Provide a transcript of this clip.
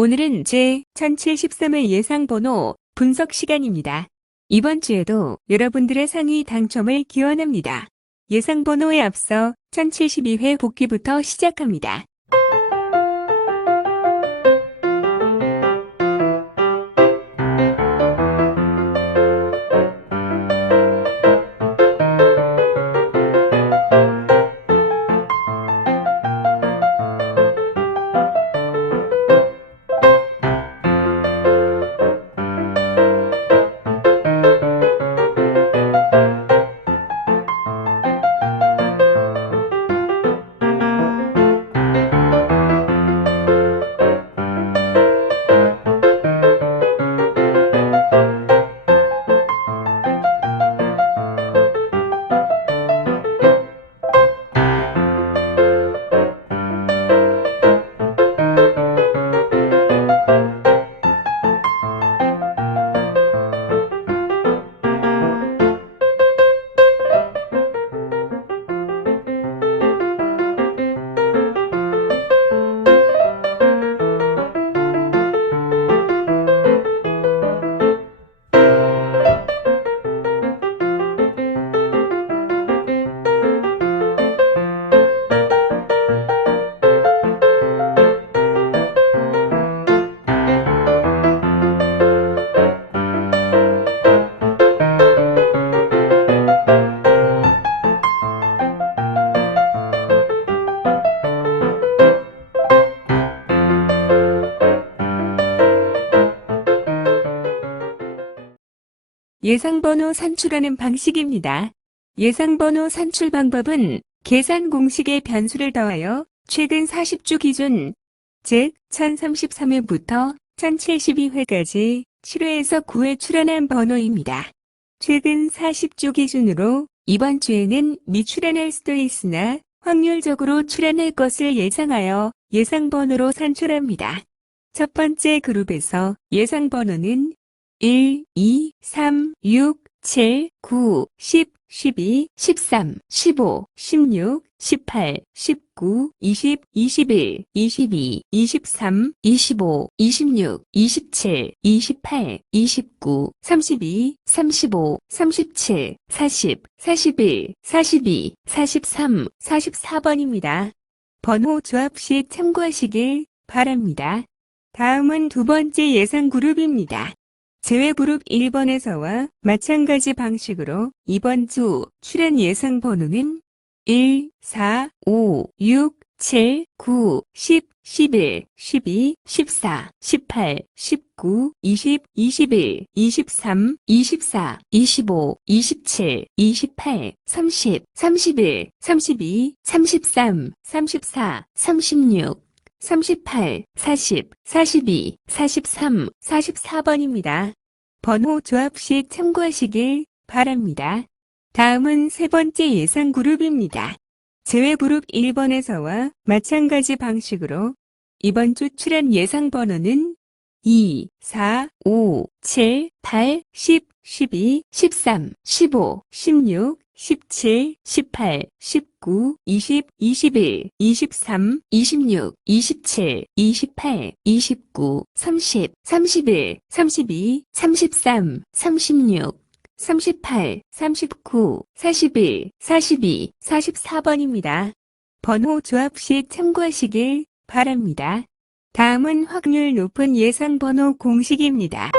오늘은 제 1073의 예상번호 분석 시간입니다. 이번 주에도 여러분들의 상위 당첨을 기원합니다. 예상번호에 앞서 1072회 복귀부터 시작합니다. 예상번호 산출하는 방식입니다. 예상번호 산출 방법은 계산 공식의 변수를 더하여 최근 40주 기준, 즉 1033회부터 1072회까지 7회에서 9회 출연한 번호입니다. 최근 40주 기준으로 이번 주에는 미출연할 수도 있으나 확률적으로 출연할 것을 예상하여 예상번호로 산출합니다. 첫 번째 그룹에서 예상번호는 1, 2, 3, 6, 7, 9, 10, 12, 13, 15, 16, 18, 19, 20, 21, 22, 23, 25, 26, 27, 28, 29, 32, 35, 37, 40, 41, 42, 43, 44번입니다. 번호 조합 시 참고하시길 바랍니다. 다음은 두 번째 예상 그룹입니다. 제외 그룹 1번에서와 마찬가지 방식으로 이번 주 출연 예상 번호는 1, 4, 5, 6, 7, 9, 10, 11, 12, 14, 18, 19, 20, 21, 23, 24, 25, 27, 28, 30, 31, 32, 33, 34, 36, 38, 40, 42, 43, 44번입니다. 번호 조합 시 참고하시길 바랍니다. 다음은 세 번째 예상 그룹입니다. 제외 그룹 1번에서와 마찬가지 방식으로 이번 주 출연 예상 번호는 2, 4, 5, 7, 8, 10, 12, 13, 15, 16, 17, 18, 19, 20, 21, 23, 26, 27, 28, 29, 30, 31, 32, 33, 36, 38, 39, 41, 42, 44번입니다. 번호 조합 시 참고하시길 바랍니다. 다음은 확률 높은 예상 번호 공식입니다.